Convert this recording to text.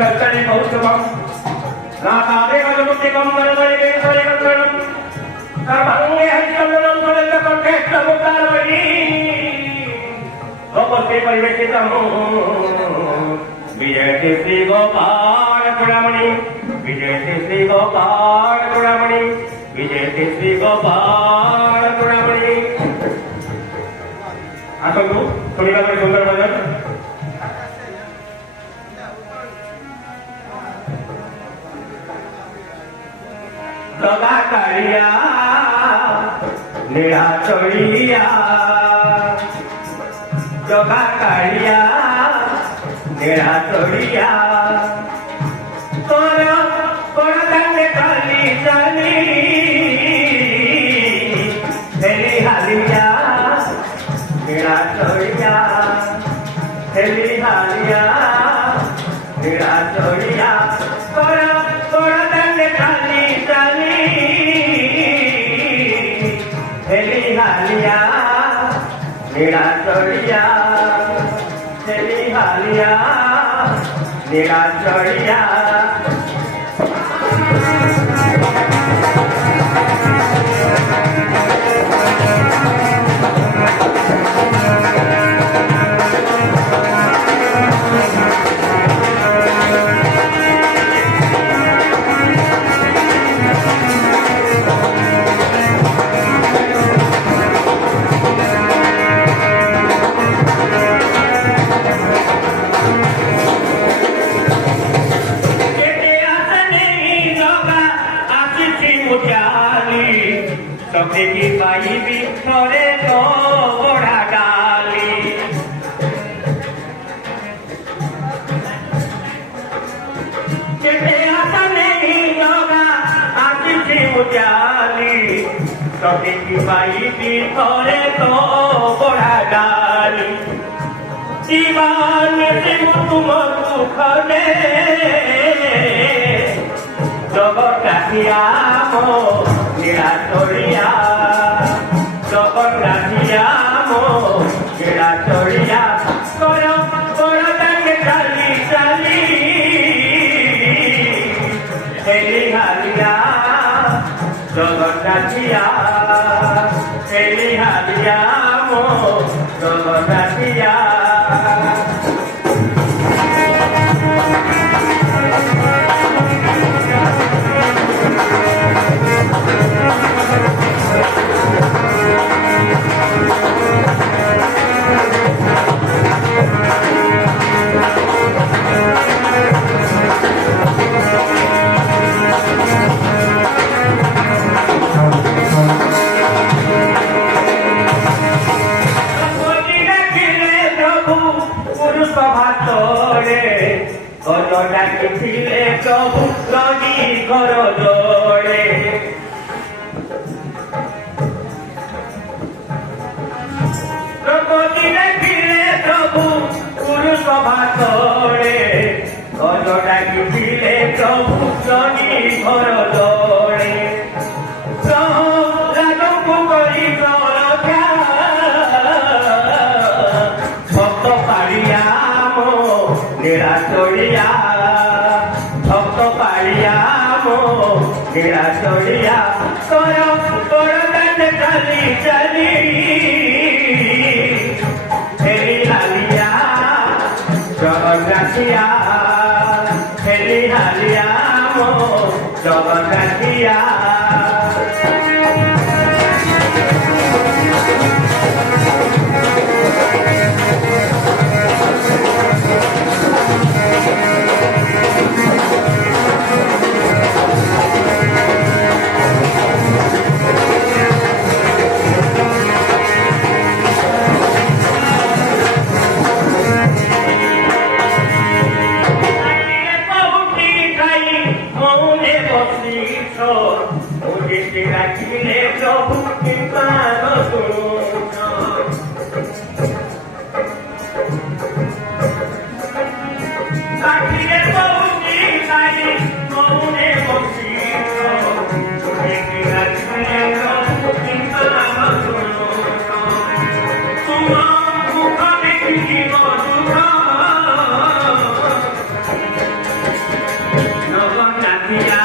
कल्चरे कौस्तुभम नासादेव जमुक्तिकं वरदये स्वरिकं सर्वंगे हरिचंदनं सुललितकण्ठेष्टमुक्तारमणि गोपस्ते परिवेशितं विजयते श्री गोपाल चूड़ामणि विजयते श्री गोपाल चूड़ामणि विजयते श्री गोपाल चूड़ामणि आसतु शुणिबा परे सुंदर भजन जगा कालिया नीला चढ़िया जगा कालिया नीला चढ़िया तोर बड़दाने खाली चली हेली हालिया नीला चढ़िया हेली हालिया नीला चढ़िया तोर बड़दाने खाली चली हेली हालिया नीला चढ़िया हेली हालिया नीला चढ़िया सबसे की पाई भी थोड़े तो बड़ा डाली जेठे आता नहीं होगा आती थी मुझाली सबसे की पाई भी थोड़े तो बड़ा डाली दीवाने से तुम खले जगन्नाथियामो नीला चढ़िया जगन्नाथियामो नीला चढ़िया कर बड़दाने चाली चाली हेली हालिया जगन्नाथिया हेली हालिया मो जगन्नाथिया डाकिले प्रभु लगी घर जोड़े डाकिले प्रभु पुरुष भाषे गज डाकिले प्रभु लगी घर जोड़े राजू करी रखा भक्त पाड़िया मो नीला चढ़िया भक्त पाड़िया मो नीला चढ़िया कर बड़दाने चाली चाली हेली हालिया जगन्नाथिया हेली हालिया मो जगन्नाथिया पिया